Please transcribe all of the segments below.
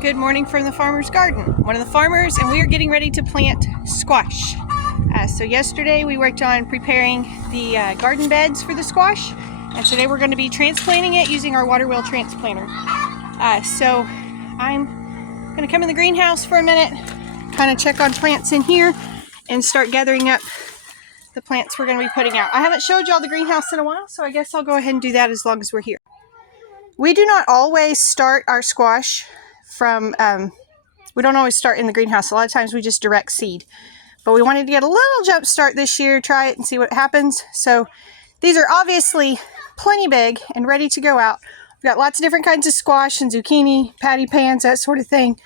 Good morning from the farmer's garden. One of the farmers, and we are getting ready to plant squash. So yesterday we worked on preparing the garden beds for the squash, and today we're going to be transplanting it using our water wheel transplanter. So I'm going to come in the greenhouse for a minute, kind of check on plants in here, and start gathering up the plants we're going to be putting out. I haven't showed y'all the greenhouse in a while, so I guess I'll go ahead and do that as long as we're here. We do not always start our squash from, we don't always start in the greenhouse. A lot of times we just direct seed. But we wanted to get a little jump start this year, try it and see what happens. So these are obviously plenty big and ready to go out. We've got lots of different kinds of squash and zucchini, patty pans, that sort of thing.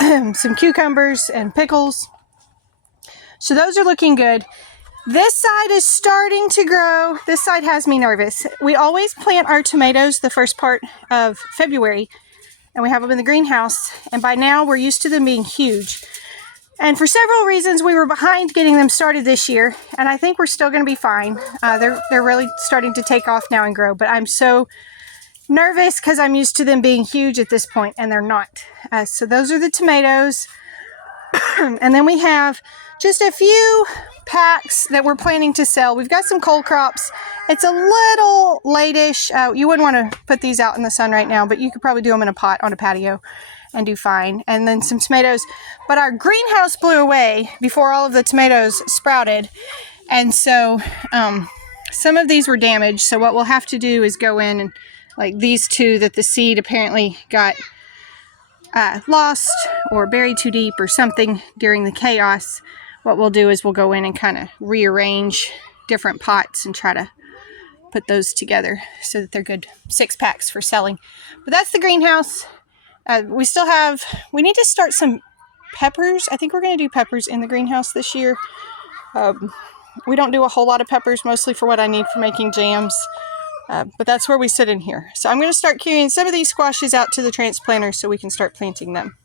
Some cucumbers and pickles. So those are looking good. This side is starting to grow. This side has me nervous. We always plant our tomatoes the first part of February, and we have them in the greenhouse, and by now we're used to them being huge. And for several reasons, we were behind getting them started this year, and I think we're still going to be fine. They're really starting to take off now and grow, but I'm so nervous because I'm used to them being huge at this point, and they're not. So those are the tomatoes. And then we have just a few packs that we're planning to sell. We've got some cold crops. It's a little late-ish. You wouldn't want to put these out in the sun right now, but you could probably do them in a pot on a patio and do fine. And then some tomatoes. But our greenhouse blew away before all of the tomatoes sprouted. And so some of these were damaged. So what we'll have to do is go in and, like these two that the seed apparently got lost or buried too deep or something during the chaos. What we'll do is we'll go in and kind of rearrange different pots and try to put those together so that they're good 6-packs for selling. But that's the greenhouse. We need to start some peppers. I think we're going to do peppers in the greenhouse this year. We don't do a whole lot of peppers, mostly for what I need for making jams. But that's where we sit in here. So I'm going to start carrying some of these squashes out to the transplanter so we can start planting them.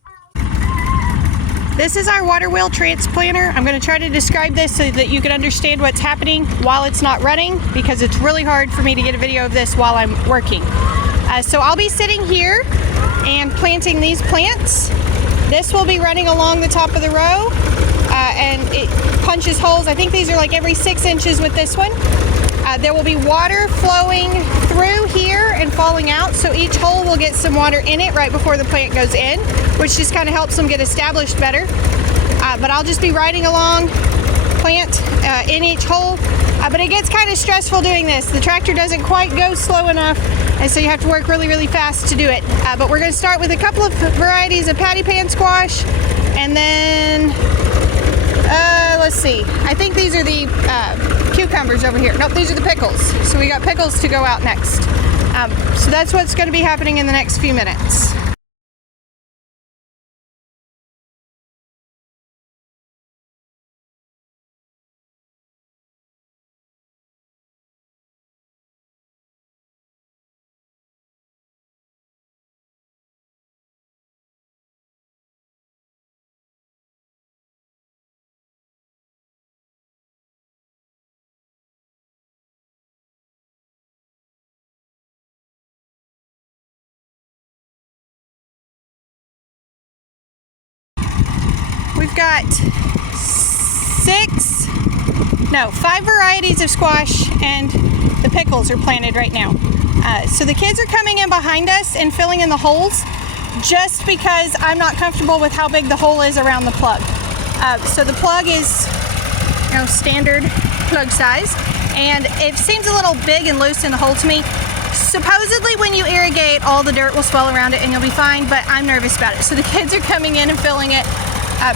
This is our water wheel transplanter. I'm going to try to describe this so that you can understand what's happening while it's not running, because it's really hard for me to get a video of this while I'm working. So I'll be sitting here and planting these plants. This will be running along the top of the row and it punches holes. I think these are like every 6 inches with this one. There will be water flowing through here and falling out, so each hole will get some water in it right before the plant goes in, which just kind of helps them get established better. But I'll just be riding along, plant in each hole. But it gets kind of stressful doing this. The tractor doesn't quite go slow enough, and so you have to work really, really fast to do it. But we're going to start with a couple of varieties of patty pan squash, and then let's see. I think these are the cucumbers over here. Nope, these are the pickles. So we got pickles to go out next. So that's what's going to be happening in the next few minutes. We've got 5 varieties of squash, and the pickles are planted right now. So the kids are coming in behind us and filling in the holes just because I'm not comfortable with how big the hole is around the plug. So the plug is, standard plug size, and it seems a little big and loose in the hole to me. Supposedly when you irrigate, all the dirt will swell around it and you'll be fine, but I'm nervous about it. So the kids are coming in and filling it.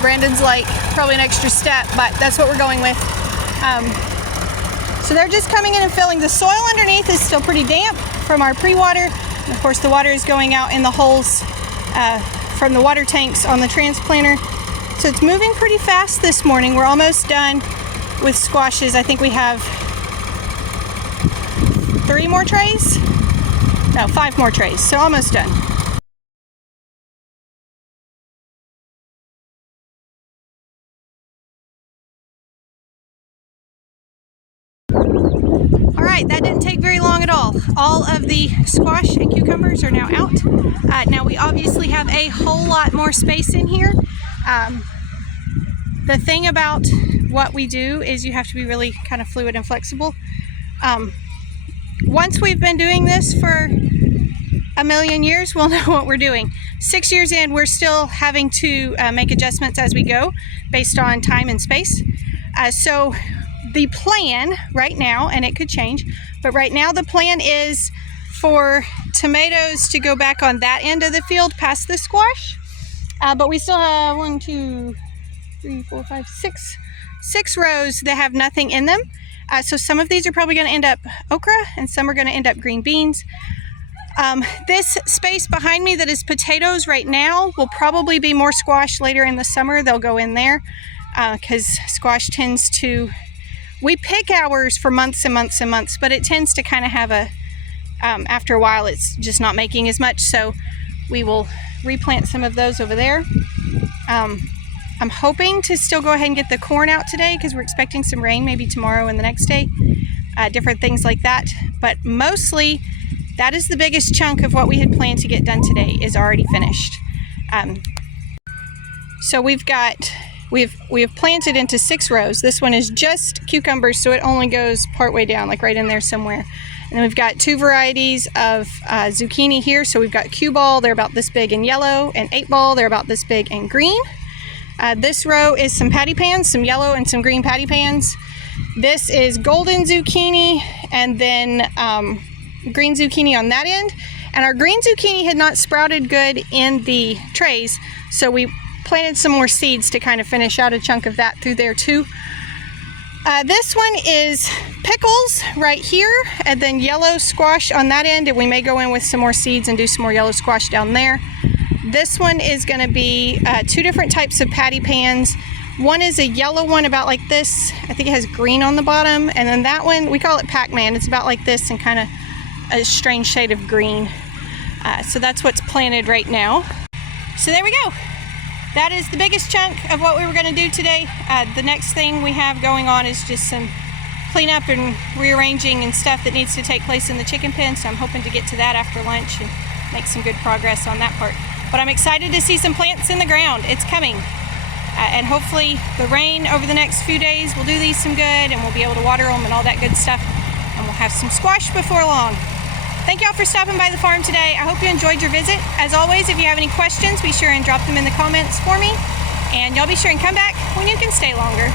Brandon's like probably an extra step, but that's what we're going with. So they're just coming in and filling. The soil underneath is still pretty damp from our pre-water. And of course the water is going out in the holes from the water tanks on the transplanter. So it's moving pretty fast this morning. We're almost done with squashes. I think we have 3 more trays? No, 5 more trays, so almost done. right, that didn't take very long at all. All of the squash and cucumbers are now out. Now we obviously have a whole lot more space in here. The thing about what we do is you have to be really kind of fluid and flexible. Once we've been doing this for a million years, we'll know what we're doing. 6 years in, we're still having to make adjustments as we go based on time and space. So the plan right now, and it could change, but right now the plan is for tomatoes to go back on that end of the field past the squash. But we still have 1, 2, 3, 4, 5, 6 rows that have nothing in them. So some of these are probably going to end up okra and some are going to end up green beans. This space behind me that is potatoes right now will probably be more squash later in the summer. They'll go in there because squash tends to, we pick ours for months and months and months, but it tends to kind of have a, after a while it's just not making as much. So we will replant some of those over there. I'm hoping to still go ahead and get the corn out today because we're expecting some rain maybe tomorrow and the next day. Different things like that. But mostly that is the biggest chunk of what we had planned to get done today is already finished. So we have planted into 6 rows. This one is just cucumbers, so it only goes partway down, like right in there somewhere. And then we've got 2 varieties of zucchini here. So we've got cue ball, they're about this big and yellow, and 8 ball, they're about this big and green. This row is some patty pans, some yellow and some green patty pans. This is golden zucchini and then green zucchini on that end. And our green zucchini had not sprouted good in the trays, so we planted some more seeds to kind of finish out a chunk of that through there too. This one is pickles right here, and then yellow squash on that end, and we may go in with some more seeds and do some more yellow squash down there. This one is going to be 2 different types of patty pans. One is a yellow one about like this. I think it has green on the bottom, and then that one, we call it Pac-Man. It's about like this and kind of a strange shade of green. So that's what's planted right now. So there we go. That is the biggest chunk of what we were going to do today. The next thing we have going on is just some cleanup and rearranging and stuff that needs to take place in the chicken pen. So I'm hoping to get to that after lunch and make some good progress on that part. But I'm excited to see some plants in the ground. It's coming. And hopefully the rain over the next few days will do these some good and we'll be able to water them and all that good stuff. And we'll have some squash before long. Thank y'all for stopping by the farm today. I hope you enjoyed your visit. As always, if you have any questions, be sure and drop them in the comments for me. And y'all be sure and come back when you can stay longer.